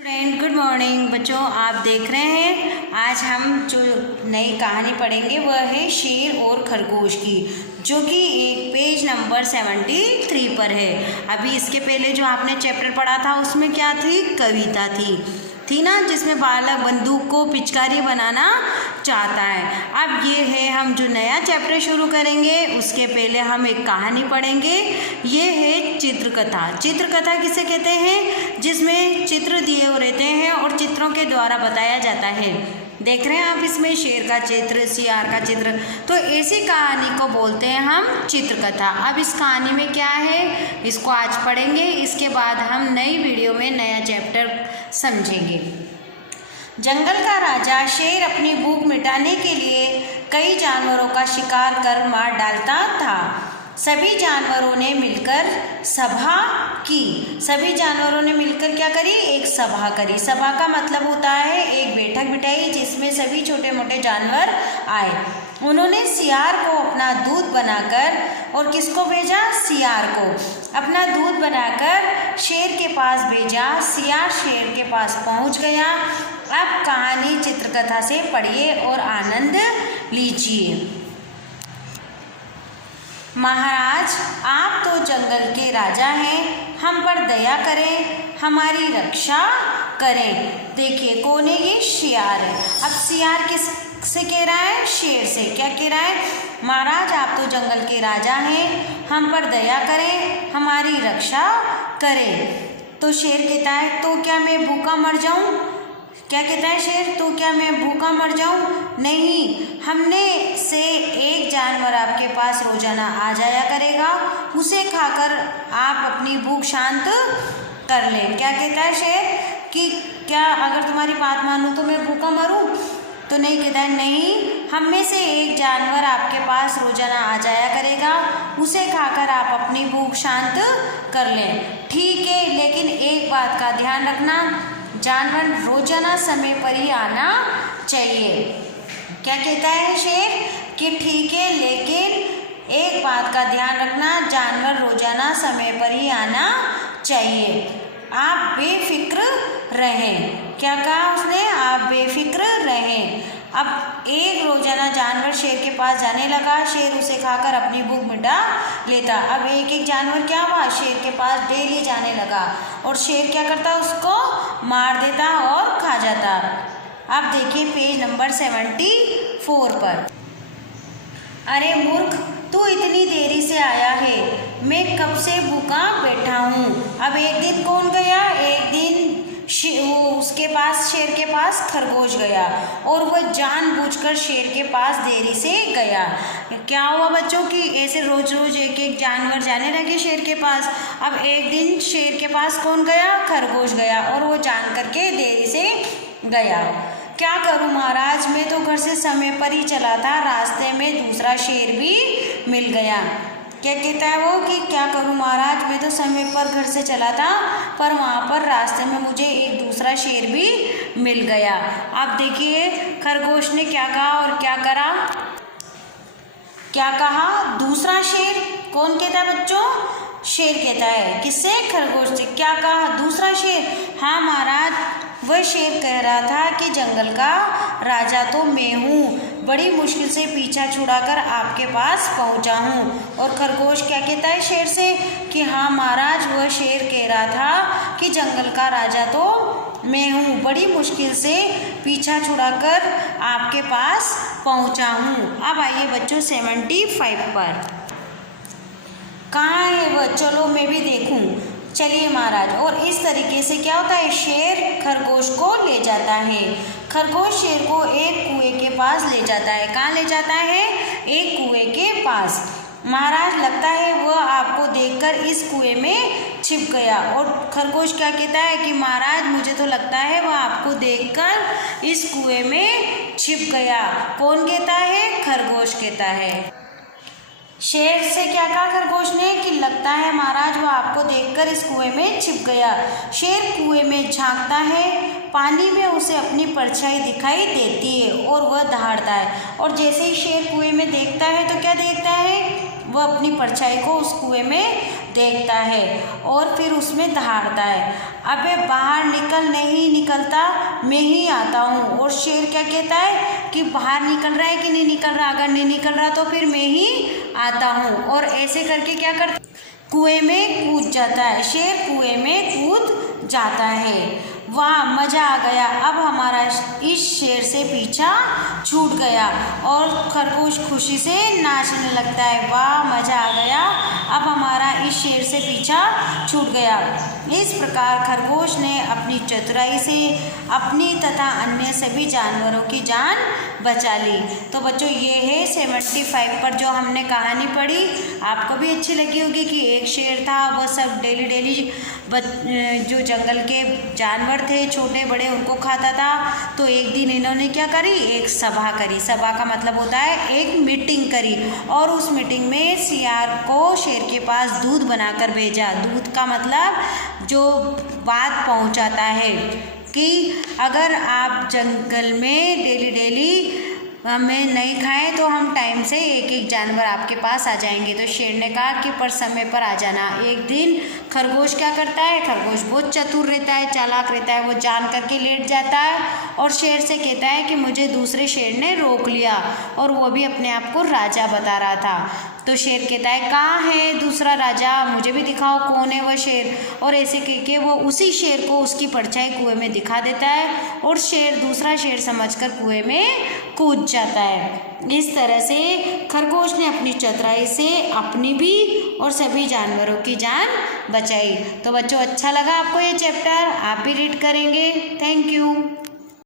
Friend good morning बच्चों, आप देख रहे हैं आज हम जो नई कहानी पढ़ेंगे वह है शेर और खरगोश की, जो कि एक पेज नंबर 73 पर है। अभी इसके पहले जो आपने चैप्टर पढ़ा था उसमें क्या थी, कविता थी ना, जिसमें बालक बंदूक को पिचकारी बनाना चाहता है। अब ये है हम जो नया चैप्टर शुरू करेंगे उसके पहले हम एक कहानी पढ़ेंगे। ये है चित्रकथा। चित्रकथा किसे कहते हैं, जिसमें चित्र दिए हुए रहते हैं और चित्रों के द्वारा बताया जाता है। देख रहे हैं आप इसमें शेर का चित्र, सियार का चित्र, तो ऐसी कहानी को बोलते हैं हम चित्रकथा। अब इस कहानी में क्या है इसको आज पढ़ेंगे, इसके बाद हम नई वीडियो में नया चैप्टर समझेंगे। जंगल का राजा शेर अपनी भूख मिटाने के लिए कई जानवरों का शिकार कर मार डालता था। सभी जानवरों ने मिलकर सभा की। सभी जानवरों ने मिलकर क्या करी, एक सभा करी। सभा का मतलब होता है एक बैठक बिठाई जिसमें सभी छोटे मोटे जानवर आए। उन्होंने सियार को अपना दूध बनाकर, और किसको भेजा, सियार को अपना दूध बनाकर शेर के पास भेजा। सियार शेर के पास पहुंच गया। अब कहानी चित्रकथा से पढ़िए और आनंद लीजिए। महाराज, आप तो जंगल के राजा हैं, हम पर दया करें, हमारी रक्षा करें। देखिए कौन है, ये सियार है। अब सियार किससे कह रहा है, शेर से। क्या कह रहा है, महाराज आप तो जंगल के राजा हैं, हम पर दया करें, हमारी रक्षा करें। तो शेर कहता है तो क्या मैं भूखा मर जाऊं। क्या कहता है शेर, तो क्या मैं भूखा मर जाऊं। नहीं, हमने से एक जानवर आपके पास रोजाना आ जाया करेगा, उसे खाकर आप अपनी भूख शांत कर लें। क्या कहता है शेर कि क्या अगर तुम्हारी बात मानूं तो मैं भूखा मरूं। तो नहीं, कहता है नहीं, हम में से एक जानवर आपके पास रोजाना आ जाया करेगा, उसे खाकर आप अपनी भूख शांत कर लें। ठीक है, लेकिन एक बात का ध्यान रखना, जानवर रोजाना समय पर ही आना चाहिए। क्या कहता है शेर कि ठीक है, लेकिन एक बात का ध्यान रखना, जानवर रोजाना समय पर ही आना चाहिए। आप बेफिक्र रहें। क्या कहा उसने, आप बेफिक्र रहें। अब एक रोजाना जानवर शेर के पास जाने लगा। शेर उसे खाकर अपनी भूख मिटा लेता। अब एक एक जानवर क्या हुआ, शेर के पास डेली जाने लगा और शेर क्या करता, उसको मार देता और खा जाता। अब देखिए पेज नंबर 74 पर। अरे मूर्ख, तू इतनी देरी से आया है, मैं कब से भूखा बैठा हूँ। अब एक दिन कौन गया, एक दिन उसके पास, शेर के पास खरगोश गया और वह जानबूझकर शेर के पास देरी से गया। क्या हुआ बच्चों की, ऐसे रोज रोज एक एक जानवर जाने लगे शेर के पास। अब एक दिन शेर के पास कौन गया, खरगोश गया और वो जान करके देरी से गया। क्या करूं महाराज, मैं तो घर से समय पर ही चला था, रास्ते में दूसरा शेर भी मिल गया। क्या कहता है वो कि क्या करूं महाराज, मैं तो समय पर घर से चला था, पर वहाँ पर रास्ते में मुझे एक दूसरा शेर भी मिल गया। अब देखिए खरगोश ने क्या कहा और क्या करा। क्या कहा, दूसरा शेर। कौन कहता है बच्चों, शेर कहता है। किससे, खरगोश से। क्या कहा, दूसरा शेर। हाँ महाराज, वह शेर कह रहा था कि जंगल का राजा तो मैं हूँ, बड़ी मुश्किल से पीछा छुड़ाकर आपके पास पहुँचा हूँ। और खरगोश क्या कहता है शेर से कि हाँ महाराज, वह शेर कह रहा था कि जंगल का राजा तो मैं हूँ, बड़ी मुश्किल से पीछा छुड़ाकर आपके पास पहुँचा हूँ। अब आइए बच्चों 75 पर। कहाँ है वह, चलो मैं भी देखूँ। चलिए महाराज। और इस तरीके से क्या होता है, शेर खरगोश को ले जाता है। खरगोश शेर को एक कुएं के पास ले जाता है। कहाँ ले जाता है, एक कुएं के पास। महाराज लगता है वह आपको देखकर इस कुएं में छिप गया। और खरगोश क्या कहता है कि महाराज मुझे तो लगता है वह आपको देखकर इस कुएं में छिप गया। कौन कहता है, खरगोश कहता है। शेर से क्या कहा खरगोश ने कि लगता है महाराज वो आपको देखकर इस कुएं में छिप गया। शेर कुएं में झांकता है, पानी में उसे अपनी परछाई दिखाई देती है और वह दहाड़ता है। और जैसे ही शेर कुएं में देखता है तो क्या देखता है, वो अपनी परछाई को उस कुएं में देखता है और फिर उसमें दहाड़ता है, अबे बाहर निकल, नहीं निकलता, मैं ही आता हूँ। और शेर क्या कहता है कि बाहर निकल रहा है कि नहीं निकल रहा, अगर नहीं निकल रहा तो फिर मैं ही आता हूँ। और ऐसे करके क्या करता, कुएं में कूद जाता है, शेर कुएं में कूद जाता है। वाह, मज़ा आ गया, अब हमारा इस शेर से पीछा छूट गया। और खरगोश खुशी से नाचने लगता है, वाह मज़ा आ गया, अब हमारा इस शेर से पीछा छूट गया। इस प्रकार खरगोश ने अपनी चतुराई से अपनी तथा अन्य सभी जानवरों की जान बचा ली। तो बच्चों, ये है 75 पर जो हमने कहानी पढ़ी। आपको भी अच्छी लगी होगी कि एक शेर था, वह सब डेली जो जंगल के जानवर थे छोटे बड़े उनको खाता था। तो एक दिन इन्होंने क्या करी, एक सभा करी। सभा का मतलब होता है एक मीटिंग करी, और उस मीटिंग में सियार को शेर के पास दूध बनाकर भेजा। दूध का मतलब जो बात पहुंचाता है कि अगर आप जंगल में डेली हमें नहीं खाएं तो हम टाइम से एक एक जानवर आपके पास आ जाएंगे। तो शेर ने कहा कि पर समय पर आ जाना। एक दिन खरगोश क्या करता है, खरगोश बहुत चतुर रहता है, चालाक रहता है, वो जान करके लेट जाता है और शेर से कहता है कि मुझे दूसरे शेर ने रोक लिया, और वो भी अपने आप को राजा बता रहा था। तो शेर कहता है, कहाँ है दूसरा राजा, मुझे भी दिखाओ कौन है वह शेर। और ऐसे कह के वो उसी शेर को उसकी परछाई कुएं में दिखा देता है, और शेर दूसरा शेर समझकर कुएं में कूद जाता है। इस तरह से खरगोश ने अपनी चतुराई से अपनी भी और सभी जानवरों की जान बचाई। तो बच्चों, अच्छा लगा आपको ये चैप्टर, आप भी रीड करेंगे। Thank you.